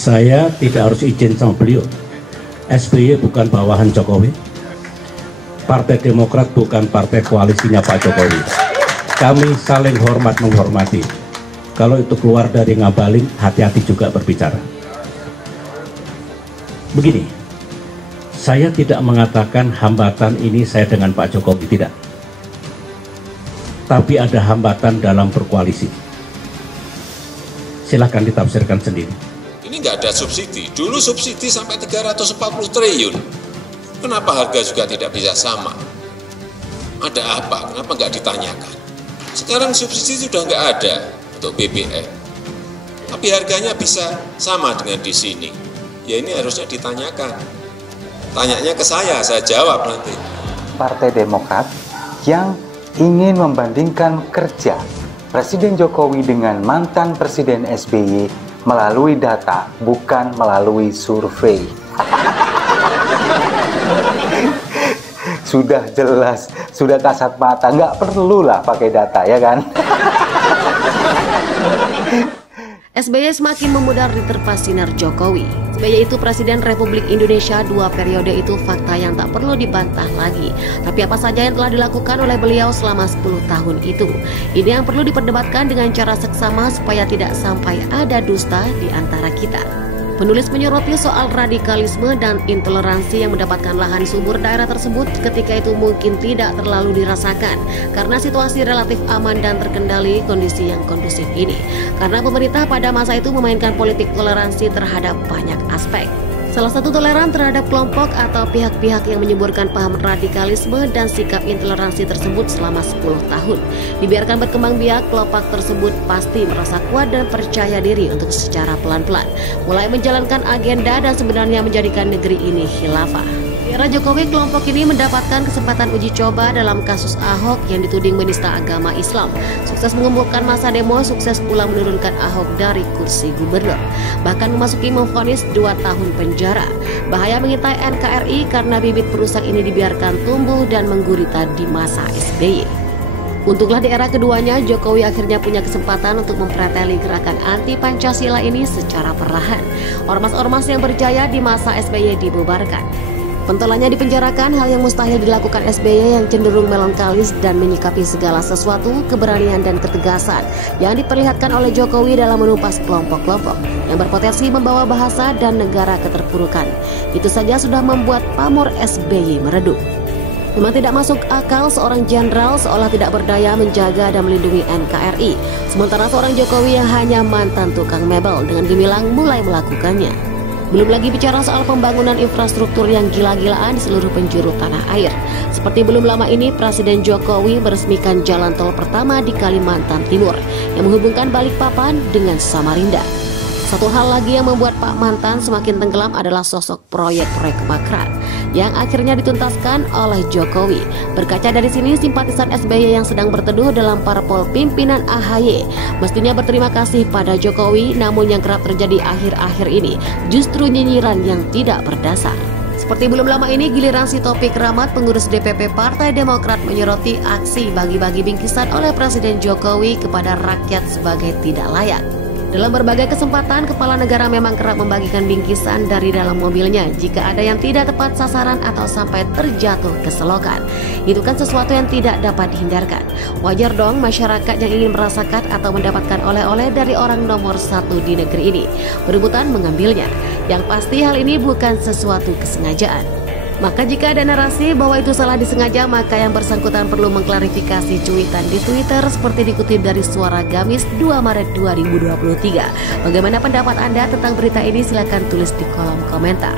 Saya tidak harus izin sama beliau. SBY bukan bawahan Jokowi. Partai Demokrat bukan partai koalisinya Pak Jokowi. Kami saling hormat menghormati. Kalau itu keluar dari Ngabalin, hati-hati juga berbicara. Begini, saya tidak mengatakan hambatan ini saya dengan Pak Jokowi, tidak. Tapi ada hambatan dalam berkoalisi. Silahkan ditafsirkan sendiri. Ini nggak ada subsidi. Dulu subsidi sampai 340 triliun. Kenapa harga juga tidak bisa sama? Ada apa? Kenapa nggak ditanyakan? Sekarang subsidi sudah nggak ada untuk BBM. Tapi harganya bisa sama dengan di sini. Ya ini harusnya ditanyakan. Tanyanya ke saya jawab nanti. Partai Demokrat yang ingin membandingkan kerja Presiden Jokowi dengan mantan Presiden SBY melalui data, bukan melalui survei. Sudah jelas, sudah kasat mata, nggak perlulah pakai data, ya kan? SBY semakin memudar diterpa sinar Jokowi. SBY itu Presiden Republik Indonesia 2 periode, itu fakta yang tak perlu dibantah lagi. Tapi apa saja yang telah dilakukan oleh beliau selama 10 tahun itu? Ini yang perlu diperdebatkan dengan cara seksama supaya tidak sampai ada dusta di antara kita. Penulis menyoroti soal radikalisme dan intoleransi yang mendapatkan lahan subur daerah tersebut ketika itu mungkin tidak terlalu dirasakan karena situasi relatif aman dan terkendali kondisi yang kondusif ini. Karena pemerintah pada masa itu memainkan politik toleransi terhadap banyak aspek. Salah satu toleran terhadap kelompok atau pihak-pihak yang menyuburkan paham radikalisme dan sikap intoleransi tersebut selama 10 tahun. Dibiarkan berkembang biak, kelompok tersebut pasti merasa kuat dan percaya diri untuk secara pelan-pelan mulai menjalankan agenda dan sebenarnya menjadikan negeri ini khilafah. Di era Jokowi, kelompok ini mendapatkan kesempatan uji coba dalam kasus Ahok yang dituding menista agama Islam. Sukses mengumpulkan massa demo, sukses pula menurunkan Ahok dari kursi gubernur. Bahkan memvonis 2 tahun penjara. Bahaya mengintai NKRI karena bibit perusak ini dibiarkan tumbuh dan menggurita di masa SBY. Untunglah di era keduanya, Jokowi akhirnya punya kesempatan untuk mempreteli gerakan anti Pancasila ini secara perlahan. Ormas-ormas yang berjaya di masa SBY dibubarkan. Pentolannya dipenjarakan, hal yang mustahil dilakukan SBY yang cenderung melankolis dan menyikapi segala sesuatu, keberanian dan ketegasan yang diperlihatkan oleh Jokowi dalam menumpas kelompok-kelompok yang berpotensi membawa bahasa dan negara keterpurukan. Itu saja sudah membuat pamor SBY meredup. Memang tidak masuk akal seorang jenderal seolah tidak berdaya menjaga dan melindungi NKRI, sementara seorang Jokowi yang hanya mantan tukang mebel dengan gemilang mulai melakukannya. Belum lagi bicara soal pembangunan infrastruktur yang gila-gilaan di seluruh penjuru tanah air. Seperti belum lama ini Presiden Jokowi meresmikan jalan tol pertama di Kalimantan Timur yang menghubungkan Balikpapan dengan Samarinda. Satu hal lagi yang membuat Pak Mantan semakin tenggelam adalah sosok proyek-proyek kemakran yang akhirnya dituntaskan oleh Jokowi. Berkaca dari sini, simpatisan SBY yang sedang berteduh dalam parpol pimpinan AHY mestinya berterima kasih pada Jokowi, namun yang kerap terjadi akhir-akhir ini justru nyinyiran yang tidak berdasar. Seperti belum lama ini, giliran si Topik Rahmat, pengurus DPP Partai Demokrat, menyoroti aksi bagi-bagi bingkisan oleh Presiden Jokowi kepada rakyat sebagai tidak layak. Dalam berbagai kesempatan, kepala negara memang kerap membagikan bingkisan dari dalam mobilnya jika ada yang tidak tepat sasaran atau sampai terjatuh ke selokan. Itu kan sesuatu yang tidak dapat dihindarkan. Wajar dong masyarakat yang ingin merasakan atau mendapatkan oleh-oleh dari orang nomor 1 di negeri ini berebutan mengambilnya. Yang pasti hal ini bukan sesuatu kesengajaan. Maka jika ada narasi bahwa itu salah disengaja, maka yang bersangkutan perlu mengklarifikasi cuitan di Twitter seperti dikutip dari Suara Gamis 2 Maret 2023. Bagaimana pendapat Anda tentang berita ini? Silakan tulis di kolom komentar.